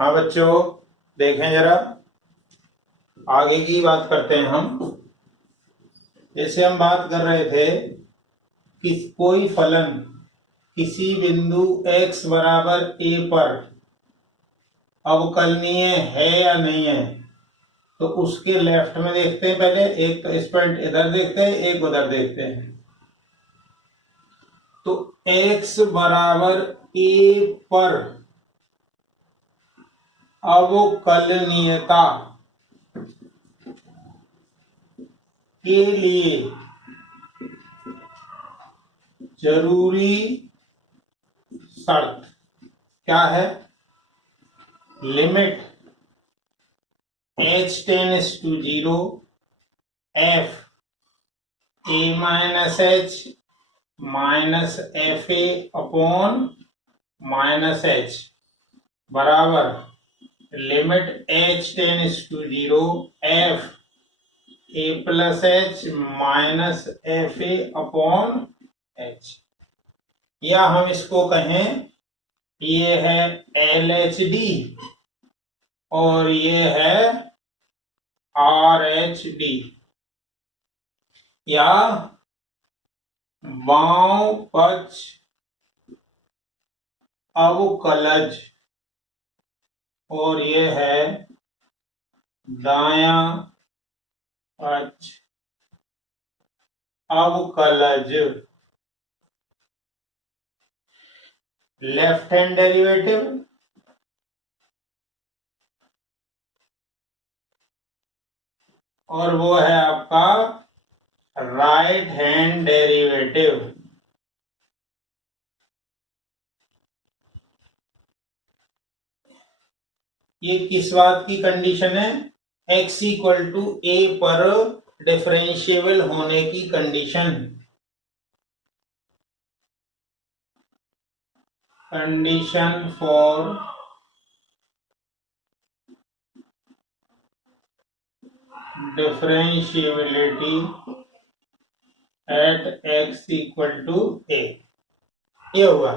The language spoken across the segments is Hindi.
हाँ बच्चों, देखें जरा, आगे की बात करते हैं हम। जैसे हम बात कर रहे थे कि कोई फलन किसी बिंदु x बराबर a पर अवकलनीय है या नहीं है, तो उसके लेफ्ट में देखते हैं। पहले एक तो इस पॉइंट इधर देखते हैं, एक उधर देखते हैं। तो x बराबर a पर अवकलनीयता के लिए जरूरी शर्त क्या है? Limit h tends to 0 f a minus h minus F A upon minus H बराबर limit h tends to 0 f a plus H minus F A upon H. या हम इसको कहें, ये है एल एच डी और ये है आर एच डी, या बांव पक्ष अवकलज और ये है दायां पक्ष अवकलज। लेफ्ट हैंड डेरिवेटिव और वो है आपका राइट हैंड डेरिवेटिव। ये किस बात की कंडीशन है? x इक्वल टू a पर डिफरेंशिएबल होने की condition. Condition for differentiability at x equal to a। ये हुआ।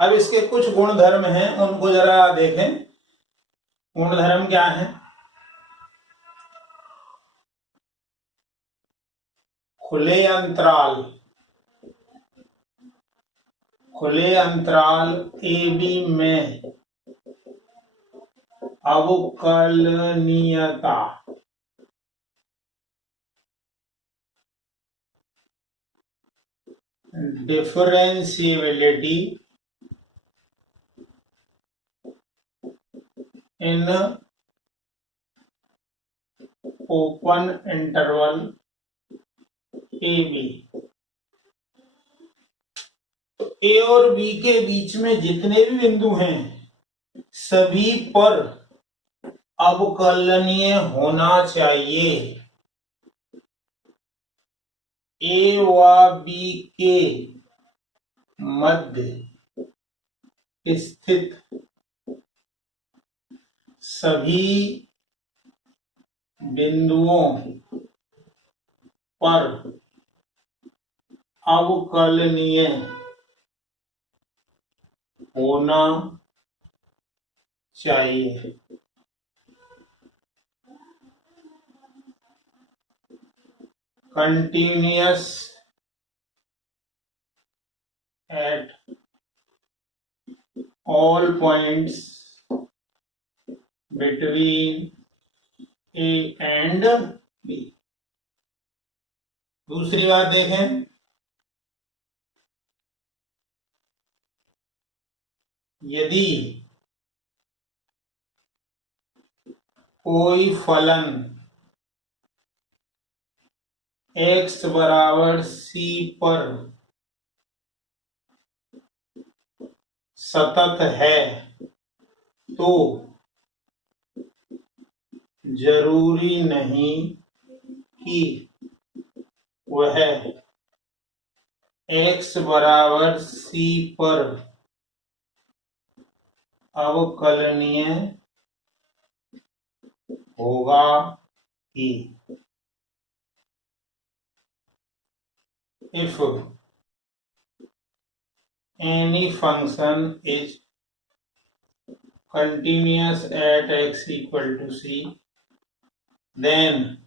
अब इसके कुछ गुणधर्म हैं, उनको जरा देखें। गुणधर्म क्या है? खुले अंतराल ए बी में अवकलनीयता differentiability in open interval A B. तो ए और बी के बीच में जितने भी बिंदु हैं सभी पर अवकलनीय होना चाहिए। ए व बी के मध्य स्थित सभी बिंदुओं पर अवकलनीय होना चाहिए। Continuous at all points between A and B. दूसरी बात देखें, यदि कोई फलन x बराबर c पर सतत है तो जरूरी नहीं कि वह x बराबर c पर अवकलनीय होगा ही। If any function is continuous at x equal to c, then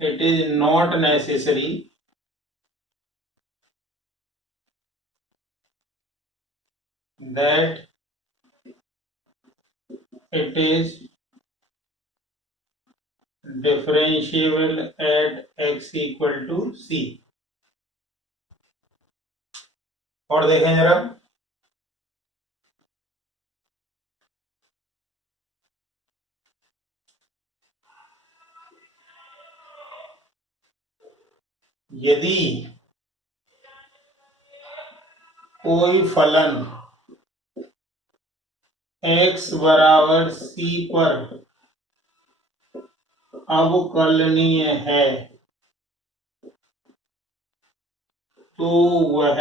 it is not necessary that it is differentiable at x equal to c। और देखें जरा, यदि कोई फलन x बराबर c पर अवकलनीय है तो वह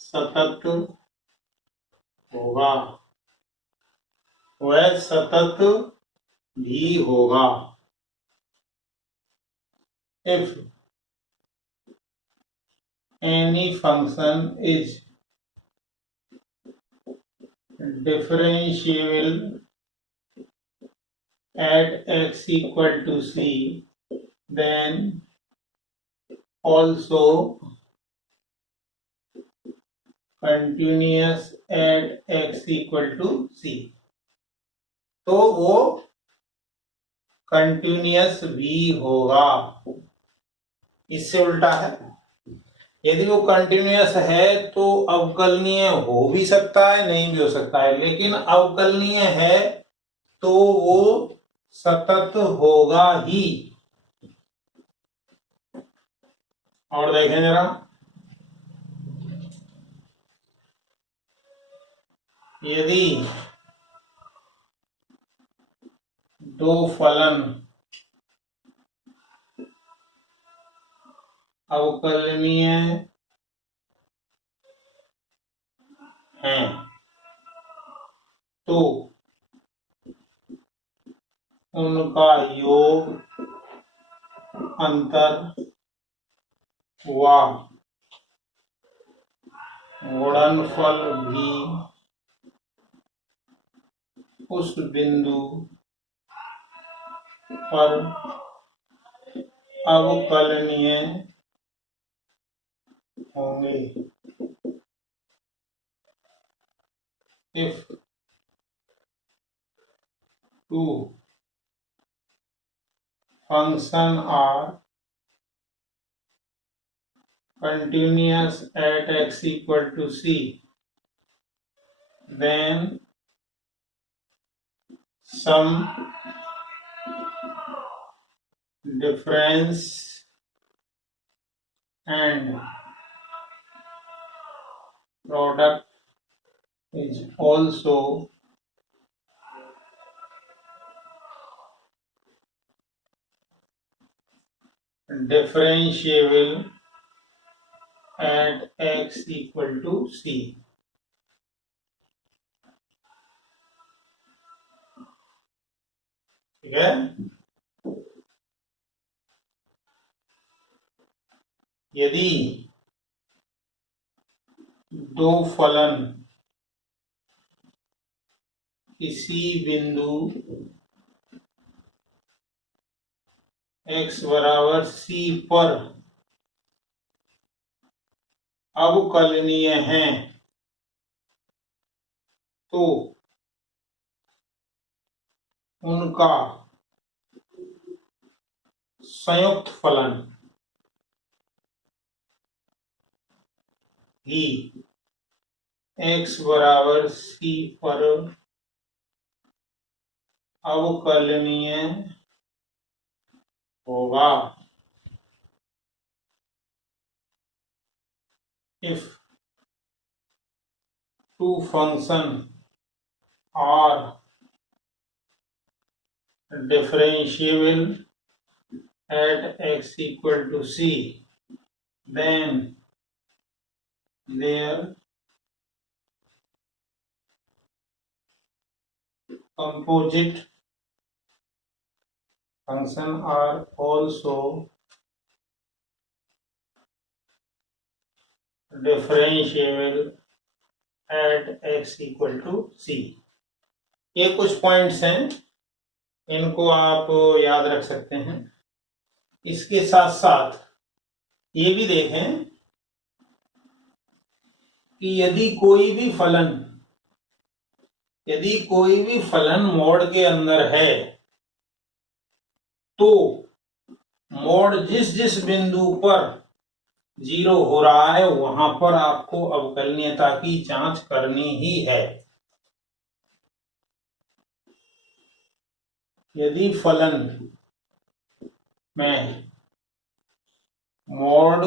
सतत होगा, वह सतत भी होगा। If any function is differentiable at x equal to c, then also continuous at x equal to c। तो वो कंटिन्यूअस भी होगा। इससे उल्टा है, यदि वो कंटिन्यूअस है तो अवकलनीय हो भी सकता है, नहीं भी हो सकता है, लेकिन अवकलनीय है तो वो सतत होगा ही। और देखें जरा, यदि दो फलन अवकलनीय हैं तो उनका योग, अंतर व गुणनफल भी उस बिंदु पर अवकलनीय होंगे। If two functions are continuous at x equal to c, then some difference and product is also differentiable at x equal to c। ठीक है, यदि दो फलन किसी बिंदु x बराबर c पर अवकलनीय हैं तो उनका संयुक्त फलन ही x बराबर c पर अवकलनीय होगा। If two functions are differentiable at x equal to c, then their composite functions are also differentiable at X equal to C. ये कुछ पॉइंट्स हैं, इनको आप याद रख सकते हैं। इसके साथ साथ ये भी देखें कि यदि कोई भी फलन मोड के अंदर है तो मोड जिस जिस बिंदु पर 0 हो रहा है वहां पर आपको अवकलनीयता की जांच करनी ही है। यदि फलन में मोड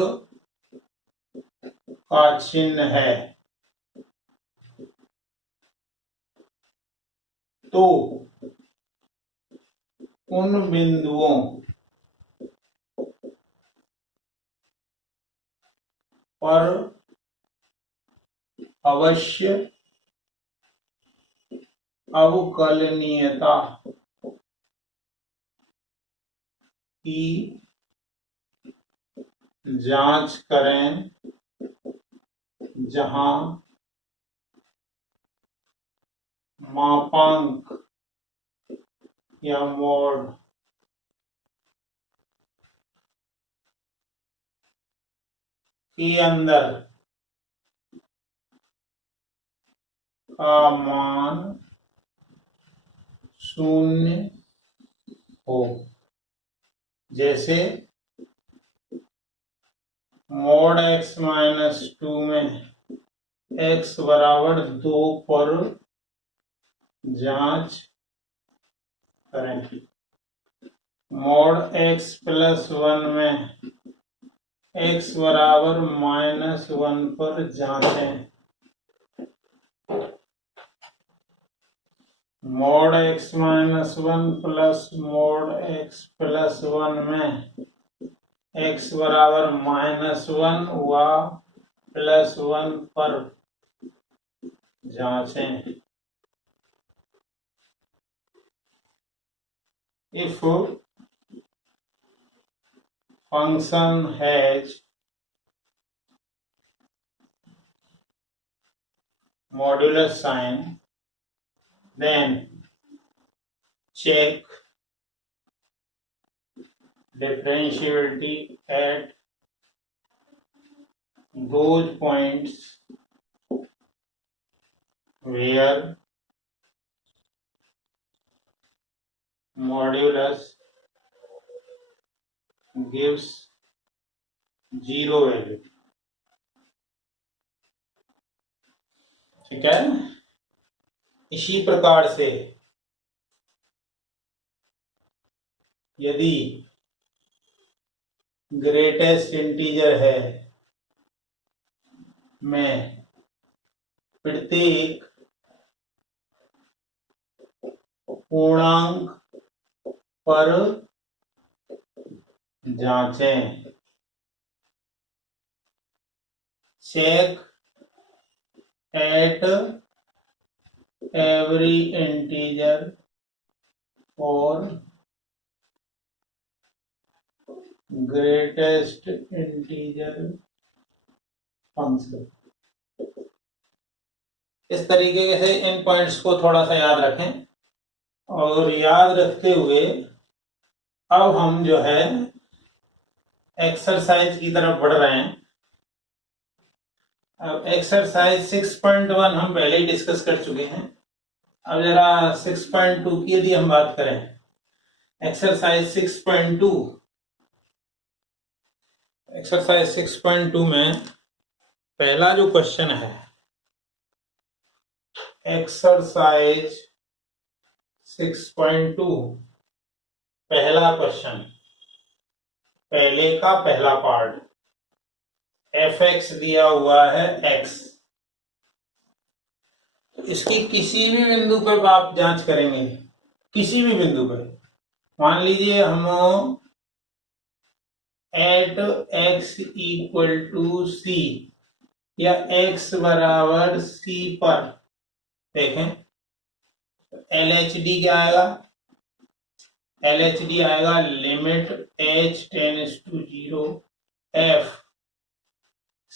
का चिन्ह है तो उन बिंदुओं पर अवश्य अवकलनीयता की जांच करें जहां मापांक या मोड के अंदर का मान 0 हो। जैसे मोड x माइनस 2 में x बराबर 2 पर जांच करें। मोड x प्लस 1 में x बराबर माइनस 1 पर जांचें। Mode x minus 1 plus mode x plus 1 में x बराबर माइनस 1 व प्लस 1 पर जांचें। If function has modulus sign, then check differentiability at those points where modulus gives 0 value। ठीक है। इसी प्रकार से यदि ग्रेटेस्ट इंटीजर है में प्रत्येक पूर्णांक पर जांचें। चेक एट एवरी इंटीजर और ग्रेटेस्ट इंटीजर फंक्शन। इस तरीके से इन पॉइंट्स को थोड़ा सा याद रखें और याद रखते हुए अब हम जो है एक्सरसाइज की तरफ बढ़ रहे हैं। अब एक्सरसाइज 6.1 हम पहले ही डिस्कस कर चुके हैं। अब जरा 6.2 की यदि हम बात करें, एक्सरसाइज 6.2 में पहला जो क्वेश्चन है, एक्सरसाइज 6.2 पहला क्वेश्चन, पहले का पहला पार्ट, fx दिया हुआ है x। इसकी किसी भी बिंदु पर आप जांच करेंगे, किसी भी बिंदु पर। मान लीजिए हम at x equal to c या x बराबर c पर देखें, LHD क्या आएगा? LHD आएगा limit h tends to 0 f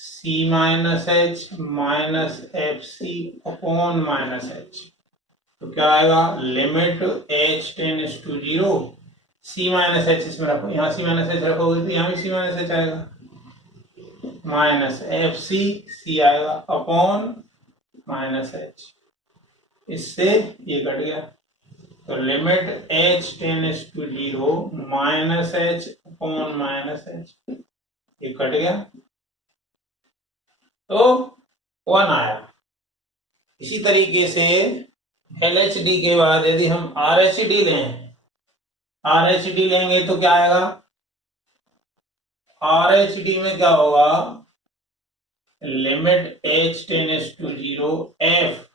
c minus H minus F C upon minus H. तो क्या आएगा, limit H tends to 0, c minus h इसमें रखो, यहाँ सी माइनस एच रखोगे तो यहाँ भी सी माइनस एच आएगा, माइनस एफ सी आएगा अपॉन माइनस एच, इससे ये कट गया। तो limit H tends to 0 minus h upon minus H, ये कट गया तो 1 आया। इसी तरीके से LHD के बाद यदि हम RHD लें, RHD लेंगे तो क्या आएगा, RHD में क्या होगा, limit H tends to 0 F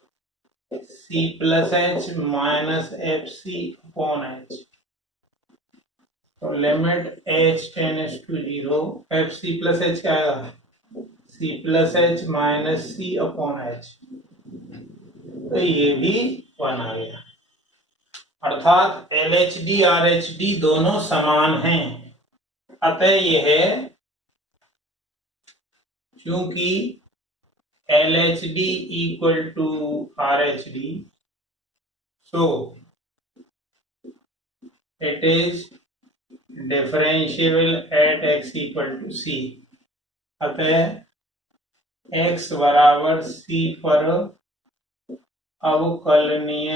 C plus H minus F C upon H. तो limit H tends to 0 F C plus H क्या आएगा, सी प्लस एच माइनस सी अपॉन एच, तो ये भी 1 आ गया। अर्थात LHD RHD दोनों समान हैं। अतः यह, क्योंकि LHD equal to RHD, so it is differentiable at x equal to c। अतः x बराबर c पर अवकलनीय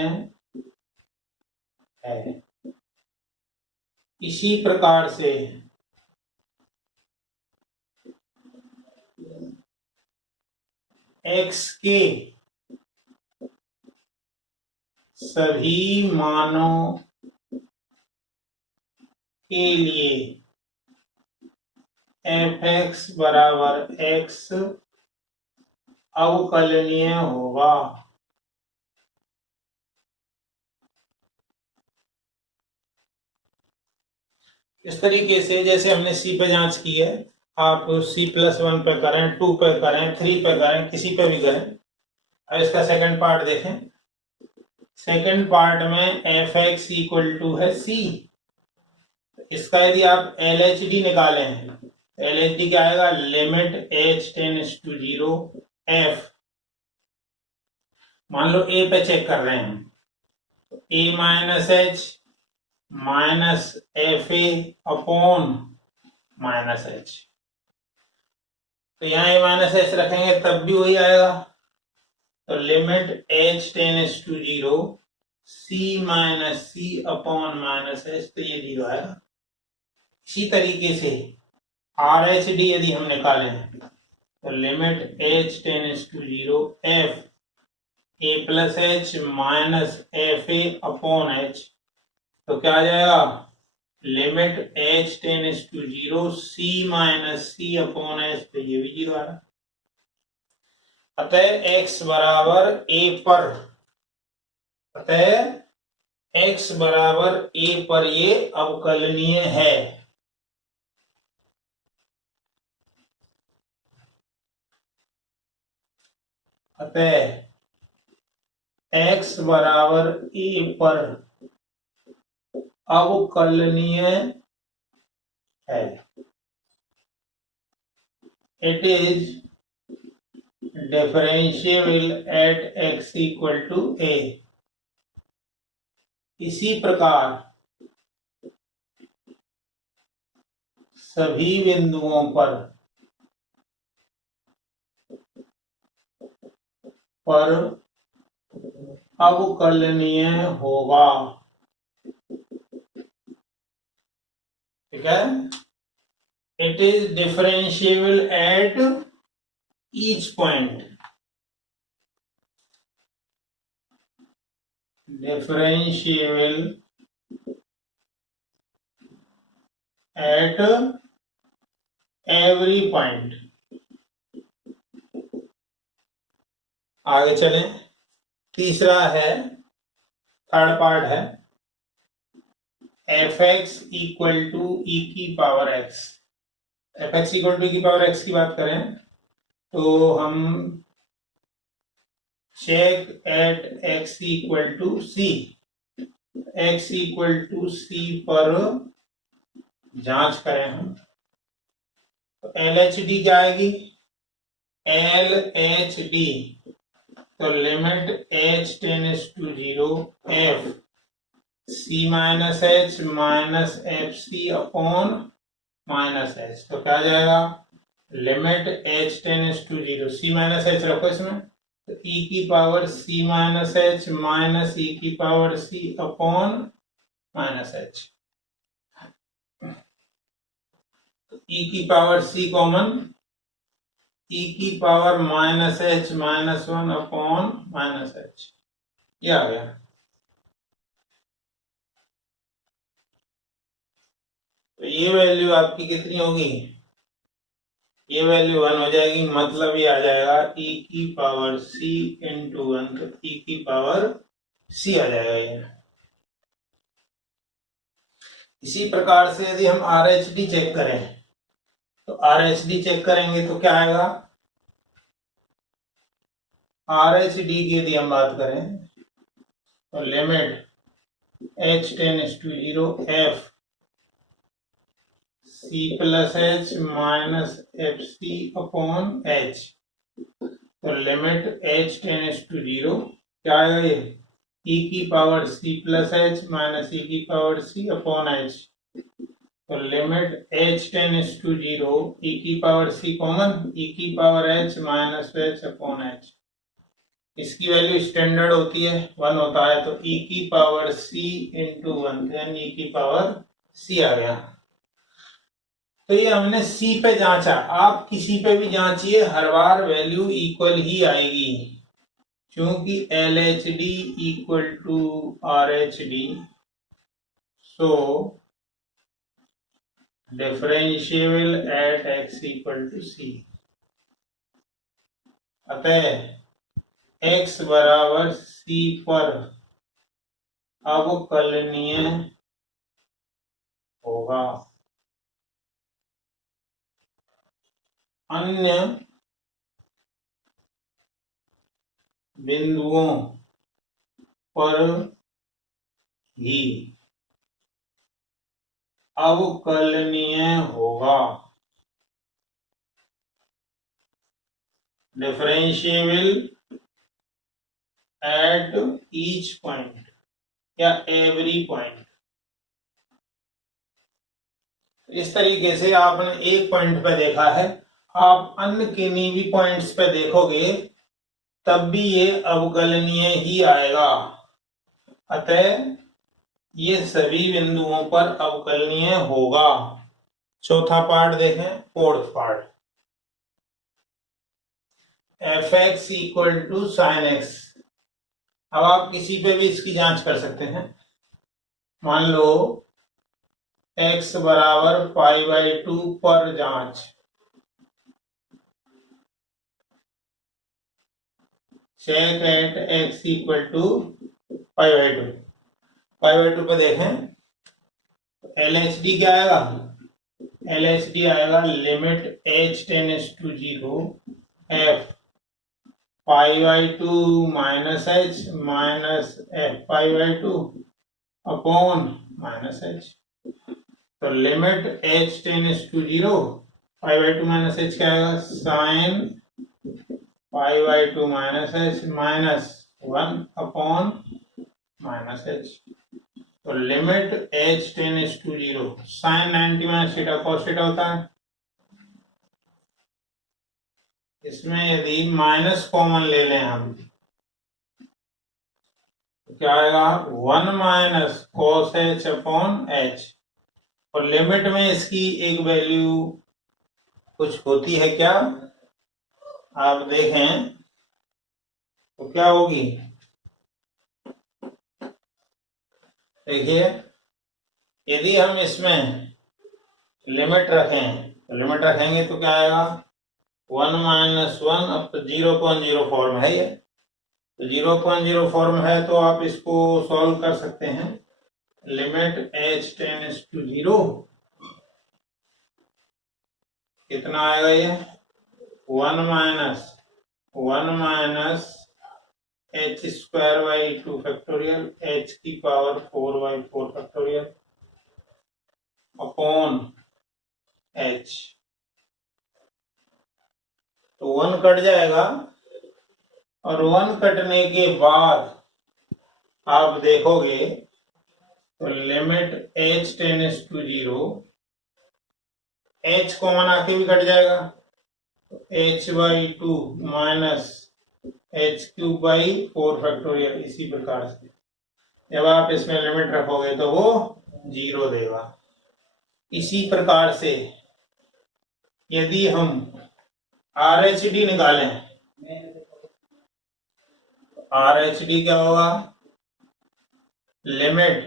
है। इसी प्रकार से x के सभी मानों के लिए f(x) बराबर x अवकलनीय होगा। इस तरीके से जैसे हमने c पे जांच की है, आप c+1 पे करें, 2 पे करें, 3 पे करें, किसी पे भी करें। अब इसका सेकंड पार्ट देखें। सेकंड पार्ट में f(x) इक्वल टू है c। इसका यदि आप LHD निकालें, LHD क्या आएगा, limit h tends to 0 f, मान लो a पे चेक कर रहे हैं, a minus H minus F A upon minus H, तो यहाँ a माइनस एच रखेंगे तब भी वही आएगा। तो limit h tends to 0 c minus C upon minus H, तो ये 0 आएगा। इसी तरीके से RHD यदि हम निकालें तो limit h tends to 0 f a plus H minus F A upon H, तो क्या आ जाएगा, limit h tends to 0 c minus C upon H, तो ये भी 0 आएगा। अतः x बराबर a पर, अतः x बराबर a पर ये अवकलनीय है। अतः x बराबर a पर अवकलनीय है। It is differentiable at x equal to a। इसी प्रकार सभी बिंदुओं पर अवकलनीय होगा। ठीक है, it is differentiable at each point, differentiable at every point. आगे चलें, तीसरा है, थर्ड पार्ट है f(x) इक्वल टू e की power x। f(x) equal to e की पावर x की बात करें तो हम check at x equal to c, x equal to c पर जांच करें हम, तो LHD क्या आएगी, एल एच डी, तो limit h tends to 0 f c minus H minus F C upon minus H, तो क्या आ जाएगा, limit h tends to 0, c minus H रखो इसमें, तो e की power c minus H minus e की power c upon minus H, e की पावर c कॉमन, e की power minus H minus 1 upon minus H, ये आ गया। तो ये वैल्यू आपकी कितनी होगी, ये वैल्यू 1 हो जाएगी, मतलब ये आ जाएगा e की पावर c इंटू 1, तो e की पावर c आ जाएगा ये। इसी प्रकार से यदि हम आर एच डी चेक करें, तो आर एच डी चेक करेंगे तो क्या आएगा, आर एच डी की यदि हम बात करें तो limit h tends to 0 f c plus H minus F C upon H, तो लिमिट h टेंड्स टू 0 क्या आएगा ये, e की power c plus H minus e की पावर c अपॉन एच, तो limit h tends to 0 e की पावर c कॉमन, e की power h minus h upon h, इसकी वैल्यू स्टैंडर्ड होती है 1 होता है, तो e की पावर c इंटू 1, यानी e की पावर c आ गया। तो ये हमने c पे जांचा, आप किसी पे भी जांचिए हर बार वैल्यू इक्वल ही आएगी, क्योंकि L H D equal to R H D, so differentiable at x equal to c, अतः x बराबर c पर अवकलनीय होगा। अन्य बिंदुओं पर भी अवकलनीय होगा, डिफरेंशिएबल एट ईच पॉइंट या एवरी पॉइंट। इस तरीके से आपने एक पॉइंट पे देखा है, आप अन्य किन्हीं भी पॉइंट्स पे देखोगे तब भी ये अवकलनीय ही आएगा, अतः ये सभी बिंदुओं पर अवकलनीय होगा। चौथा पार्ट देखें, fourth part, F X equal to sine X. अब आप किसी पे भी इसकी जांच कर सकते हैं, मान लो x बराबर पाई बाई 2 पर जांच, check at x equal to pi by 2, pi by 2 पे देखें, एल एच डी क्या आएगा, एल एच डी आएगा limit h tends to 0 f pi by 2 minus H minus F pi by 2 upon minus H, तो limit h tends to 0 pi by 2 minus H क्या आएगा, sine pi by 2 minus H minus 1 upon minus H, तो limit h tends to 0 sine 90 minus theta cos theta होता है, इसमें यदि माइनस कॉमन ले लें हम तो क्या आएगा, 1 minus cos H upon H, और लिमिट में इसकी एक वैल्यू कुछ होती है क्या, आप देखें तो क्या होगी, देखिए यदि हम इसमें लिमिट रखें, तो लिमिट रखेंगे तो क्या आएगा, 1 माइनस 1, अब तो 0.0 फॉर्म है ये, तो 0.0 फॉर्म है तो आप इसको सॉल्व कर सकते हैं, लिमिट h टेंड्स टू 0 कितना आएगा ये, 1 minus h square by 2 factorial h की power 4 by 4 factorial upon h, तो 1 कट जाएगा और 1 कटने के बाद आप देखोगे तो limit h tends to 0, h common आके भी कट जाएगा, h/2 माइनस h³ 4 इसी प्रकार से जब आप इसमें लिमिट रखोगे तो वो 0 देगा। इसी प्रकार से यदि हम RHD निकालें, RHD क्या होगा, limit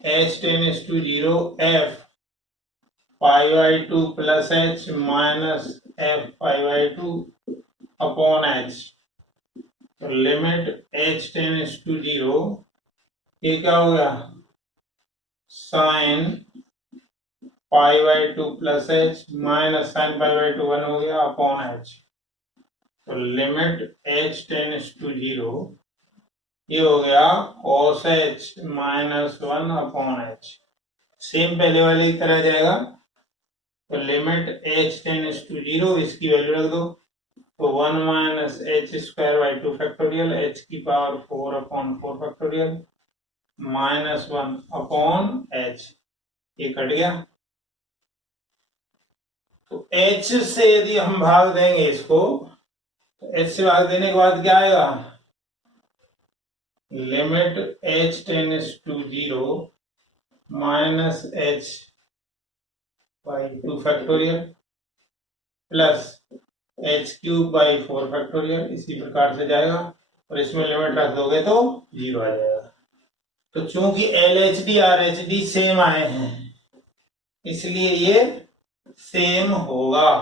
h tends to 0 f π/2 plus h minus f π/2 upon h। तो लिमिट h टेंड्स टू 0, ये क्या हो गया, sine π/2 plus h minus sine π/2 1 हो गया अपॉन h। तो लिमिट h टेंड्स टू 0, ये हो गया cos h minus 1 upon h। Same पहले वाले की तरह जाएगा। तो लिमिट h टेंड्स टू 0, इसकी वैल्यू रख दो, तो 1 minus h² 2 h⁴ upon 4 minus 1 upon h, ये कट गया। तो h से यदि हम भाग देंगे इसको, तो h से भाग देने के बाद क्या आएगा, limit h tends to 0 minus h/2 plus h³ 4 इसी प्रकार से जाएगा और इसमें लिमिट रख दोगे तो 0 आ जाएगा। तो चूंकि LHD RHD सेम आए हैं इसलिए ये सेम होगा।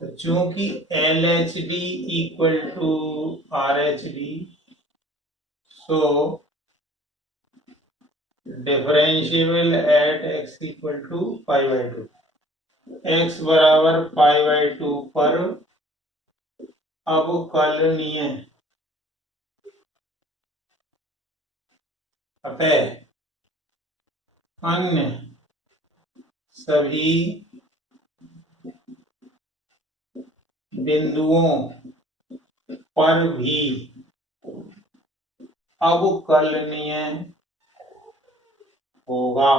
तो चूंकि LHD equal to RHD, so differentiable at x equal to π/2, x बराबर π/2 पर अवकलनीय अतः अन्य सभी बिंदुओं पर भी अवकलनीय होगा।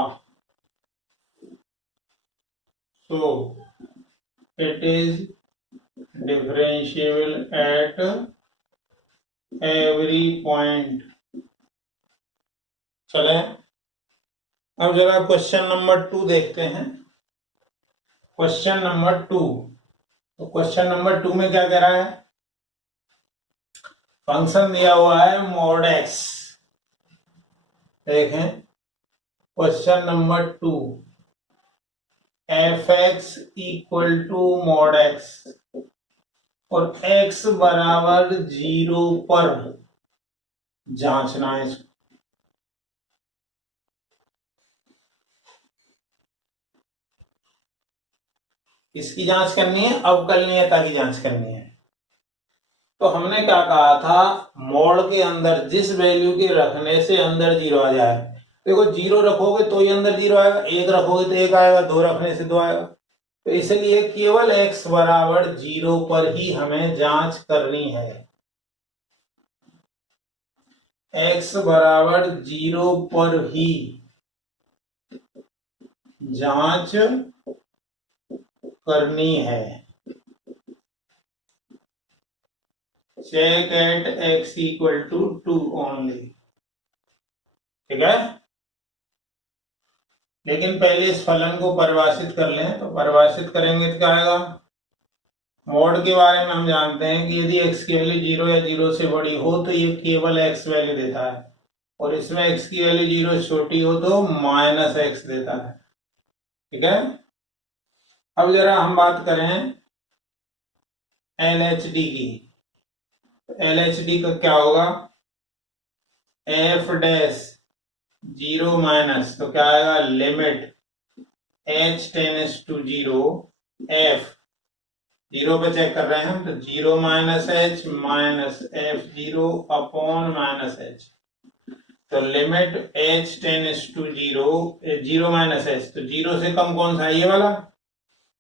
So it is differentiable at every point। चले अब जरा क्वेश्चन नंबर 2 देखते हैं। क्वेश्चन नंबर 2, तो क्वेश्चन नंबर 2 में क्या कह रहा है, फंक्शन दिया हुआ है mod x। देखें question number 2, f(x) equal to mod x और x बराबर 0 पर जांचना है इसको। इसकी जांच करनी है, अवकलनीयता की जांच करनी है। तो हमने क्या कहा था, मोड के अंदर जिस वैल्यू के रखने से अंदर 0 आ जाए, देखो 0 रखोगे तो ही अंदर 0 आएगा, 1 रखोगे तो 1 आएगा, 2 रखने से 2 आएगा। तो इसलिए केवल x बराबर 0 पर ही हमें जांच करनी है। x बराबर 0 पर ही जांच करनी है। Check at x equal to 2 only, ठीक है। लेकिन पहले इस फलन को परिभाषित कर लें। तो परिभाषित करेंगे तो क्या आएगा, मोड के बारे में हम जानते हैं कि यदि x की वैल्यू 0 या 0 से बड़ी हो तो ये केवल x वैल्यू देता है, और इसमें x की वैल्यू 0 से छोटी हो तो माइनस x देता है, ठीक है। अब जरा हम बात करें LHD की। LHD का क्या होगा, f डैश 0 माइनस, तो क्या आएगा, limit h tends to 0 f 0 पे चेक कर रहे हैं हम, तो 0 minus h minus f0 upon minus h। तो limit h tends to 0 minus h, तो 0 से कम कौन सा है, ये वाला।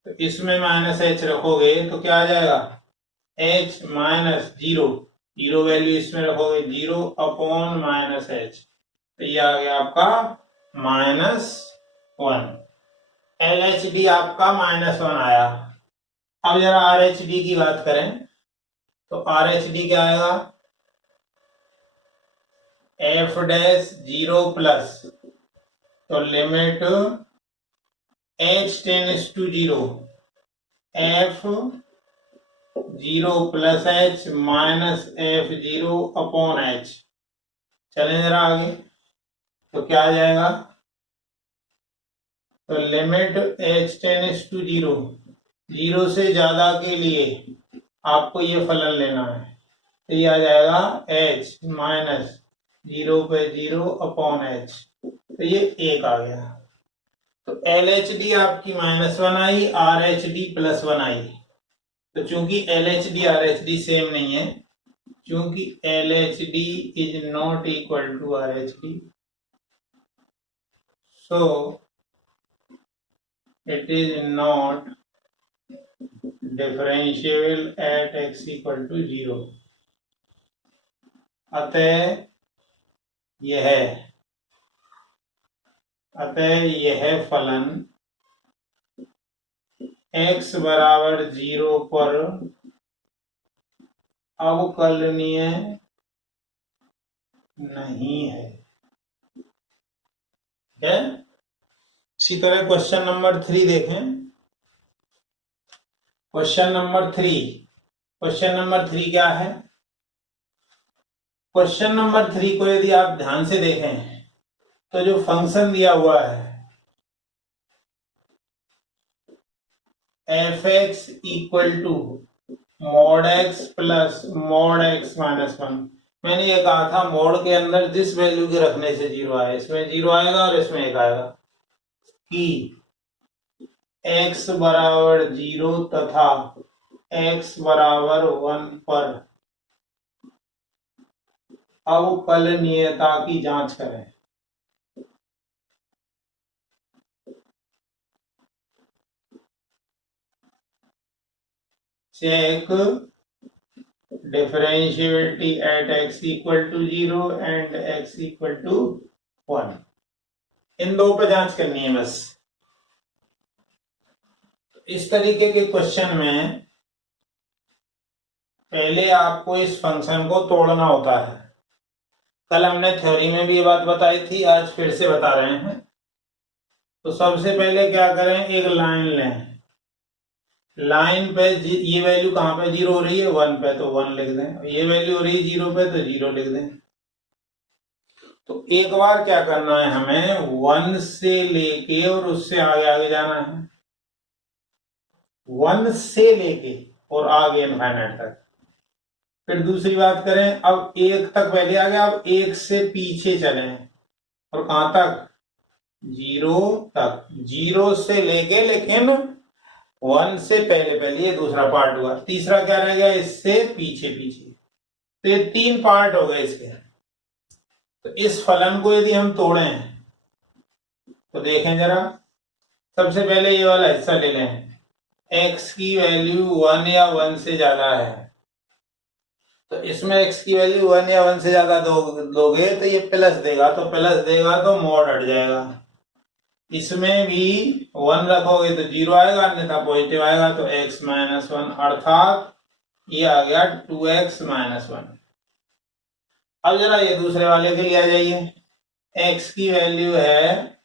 तो इसमें माइनस h रखोगे तो क्या आ जाएगा, H minus zero, zero value इसमें रखोगे 0 अपॉन माइनस एच, तो ये आ गया आपका -1। LHD आपका -1 आया। अब जरा RHD की बात करें तो RHD क्या आएगा, f डैश 0 प्लस, तो limit h tends to 0, f 0 plus h minus f0 upon h। चलें जरा आगे, तो क्या आ जाएगा, तो लिमिट h टेंड्स टू 0, 0 से ज्यादा के लिए आपको ये फलन लेना है, तो ये आ जाएगा h माइनस 0 पे 0 अपॉन h, तो ये 1 आ गया। तो LHD आपकी -1 आई, RHD +1 आई। तो चूंकि LHD RHD सेम नहीं है, चूंकि LHD is not equal to RHD, so it is not differentiable at x equal to 0। अतः यह फलन x बराबर 0 पर अवकलनीय नहीं है। इसी तरह क्वेश्चन नंबर 3 देखें। क्वेश्चन नंबर 3 क्या है, क्वेश्चन नंबर 3 को यदि आप ध्यान से देखें तो जो फंक्शन दिया हुआ है f(x) equal to mod x plus mod x minus 1, मैंने ये कहा था मोड के अंदर जिस वैल्यू के रखने से 0 आए, इसमें 0 आएगा और इसमें 1 आएगा, कि x बराबर 0 तथा x बराबर 1 पर अवकलनीयता की जांच करें। Check differentiability at x equal to 0 and x equal to 1, इन दो पे जांच करनी है बस। इस तरीके के क्वेश्चन में पहले आपको इस फंक्शन को तोड़ना होता है। कल हमने थ्योरी में भी ये बात बताई थी, आज फिर से बता रहे हैं। तो सबसे पहले क्या करें, एक लाइन लें, लाइन पे ये वैल्यू कहां पे 0 हो रही है, 1 पे, तो 1 लिख दें, ये वैल्यू हो रही है 0 पे, तो 0 लिख दें। तो एक बार क्या करना है, हमें 1 से लेके और उससे आगे आगे जाना है, 1 से लेके और आगे इनफाइनाइट तक। फिर दूसरी बात करें, अब 1 तक पहले आ गया, अब 1 से पीछे चलें और कहां तक, 0 तक, 0 से लेके लेकिन 1 से पहले पहले, ये दूसरा पार्ट हुआ। तीसरा क्या रह गया, इससे पीछे पीछे, तो ये 3 पार्ट हो गए इसके। तो इस फलन को यदि हम तोड़ें तो देखें जरा, सबसे पहले ये वाला हिस्सा ले लें, x की वैल्यू 1 या 1 से ज्यादा है, तो इसमें x की वैल्यू 1 या 1 से ज्यादा दोगे तो ये प्लस देगा, तो प्लस देगा तो मोड हट जाएगा। इसमें भी 1 रखोगे तो 0 आएगा, अन्यथा पॉजिटिव आएगा, तो x माइनस 1, अर्थात ये आ गया 2x माइनस 1। अब जरा ये दूसरे वाले के लिए आ जाइए, x की वैल्यू है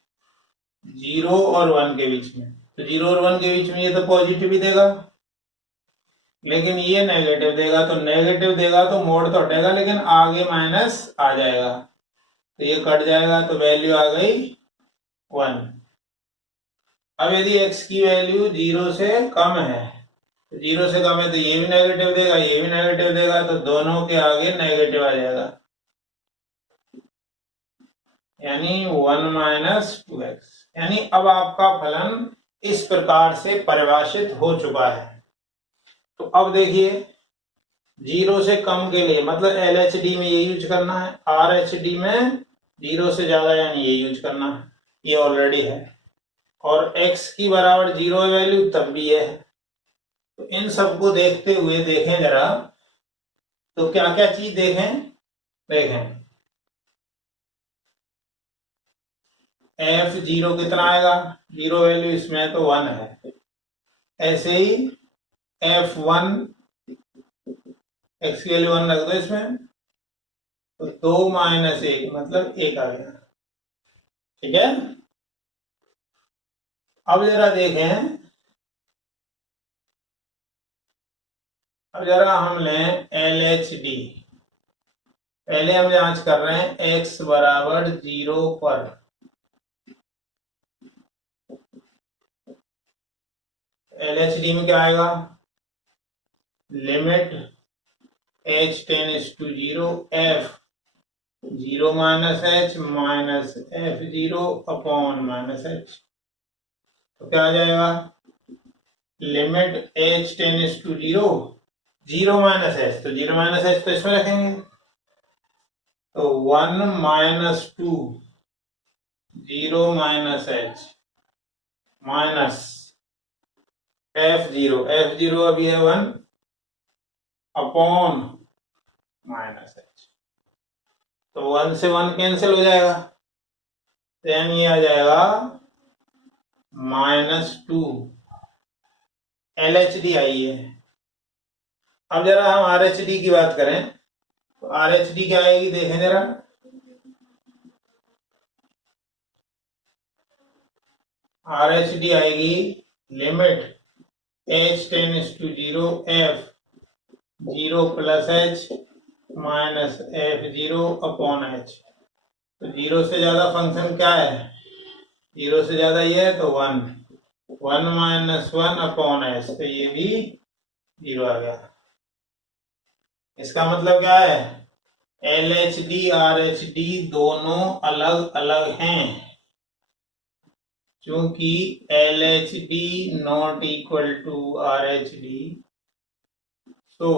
0 और 1 के बीच में, तो 0 और 1 के बीच में ये तो पॉजिटिव ही देगा, लेकिन ये नेगेटिव देगा, तो नेगेटिव देगा तो मोड तो हटेगा, लेकिन आगे माइनस आ जाएगा, तो ये कट जाएगा, तो वैल्यू आ गई 1। अब यदि x की वैल्यू 0 से कम है, 0 से कम है तो ये भी नेगेटिव देगा, ये भी नेगेटिव देगा, तो दोनों के आगे नेगेटिव आ जाएगा, यानी 1 माइनस 2x। यानी अब आपका फलन इस प्रकार से परिभाषित हो चुका है। तो अब देखिए, 0 से कम के लिए मतलब LHD में ये यूज करना है, RHD में 0 से ज्यादा यानी ये यूज करना है, ये ऑलरेडी है, और x की बराबर 0 वैल्यू तब भी है, तो इन सबको देखते हुए देखें जरा, तो क्या क्या चीज देखें, देखें f0 कितना आएगा, जीरो वैल्यू इसमें तो 1 है। ऐसे ही f1 x की वैल्यू 1 रख दो इसमें, तो 2 माइनस 1 मतलब 1 आ गया। ठीक है, अब जरा देखें, अब जरा हम लें LHD। पहले हम जांच कर रहे हैं x बराबर 0 पर। LHD में क्या आएगा, limit h tends to 0 f 0 minus h minus f0 upon minus h। तो क्या आ जाएगा, limit h tends to 0 0 minus h, तो 0 माइनस h तो इसमें रखेंगे, तो 1 minus 2 0 minus h minus f0 अभी है 1 अपॉन माइनस h, तो 1 से 1 कैंसिल हो जाएगा, देन ये आ जाएगा -2 LHD आई है। अब जरा हम RHD की बात करें, तो RHD क्या आएगी देखें जरा, RHD आएगी limit h tends to 0 f 0 plus h minus f0 upon h। तो 0 से ज्यादा फंक्शन क्या है, 0 से ज्यादा ये है तो 1 माइनस 1 अपॉन h, तो ये भी 0 आ गया। इसका मतलब क्या है, LHD RHD दोनों अलग अलग हैं, क्योंकि LHD not equal to RHD, so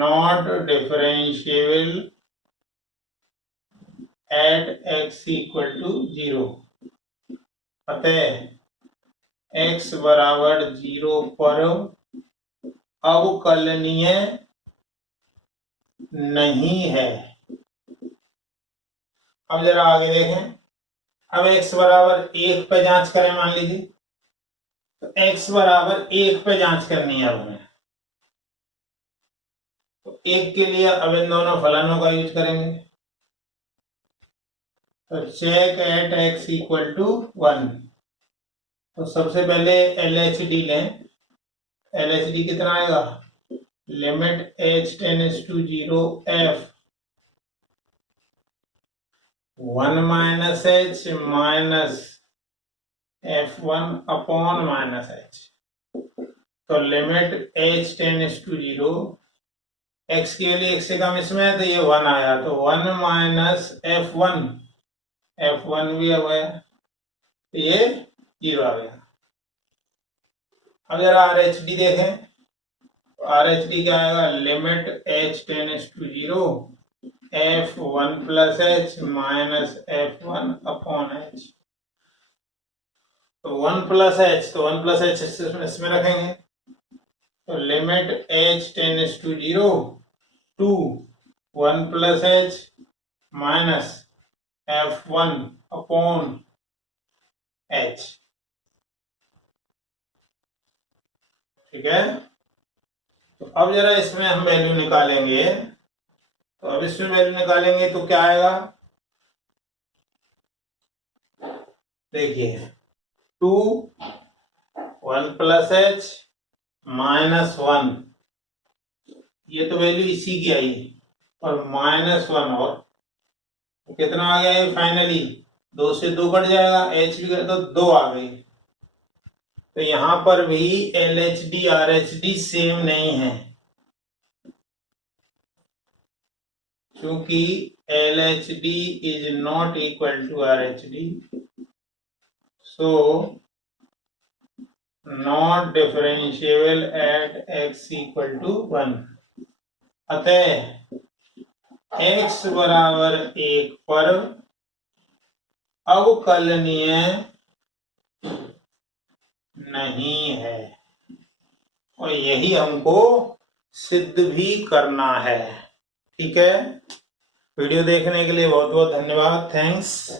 not differentiable at x equal to 0। अतः x बराबर 0 पर अवकलनीय नहीं है। अब जरा आगे देखें, अब x बराबर 1 पे जांच करें, मान लीजिए, तो x बराबर 1 पे जांच करनी है अब हमें, तो 1 के लिए अब इन दोनों फलनों का यूज करेंगे, तो check at x equal to 1। तो सबसे पहले LHD लें, LHD कितना आएगा, limit h tends to 0 f 1 minus h minus f1 upon minus h। तो limit h tends to 0, x की वैल्यू 1 से कम इसमें है तो ये 1 आया, तो 1 माइनस f1 भी आ गया, तो ये 0 आ गया। अब जरा RHD देखें, RHD क्या आएगा, limit h tends to 0 f1 plus h minus f1 upon h। तो 1 प्लस h, तो 1 प्लस h इसमें रखेंगे, तो limit h tends to 0 two 1 plus h minus f1 upon h। ठीक है, तो अब जरा इसमें हम वैल्यू निकालेंगे, तो अब इसमें वैल्यू निकालेंगे तो क्या आएगा, देखिए 2 1 प्लस h माइनस 1, ये तो वैल्यू इसी की आई, और माइनस 1 और तो कितना आ गया है फाइनली, 2 से 2 कट जाएगा, h भी तो 2 आ गई। तो यहां पर भी LHD RHD सेम नहीं है, क्योंकि LHD is not equal to RHD, so not differentiable at x equal to 1। अतः x बराबर 1 पर अवकलनीय नहीं है, और यही हमको सिद्ध भी करना है। ठीक है, वीडियो देखने के लिए बहुत बहुत धन्यवाद। थैंक्स।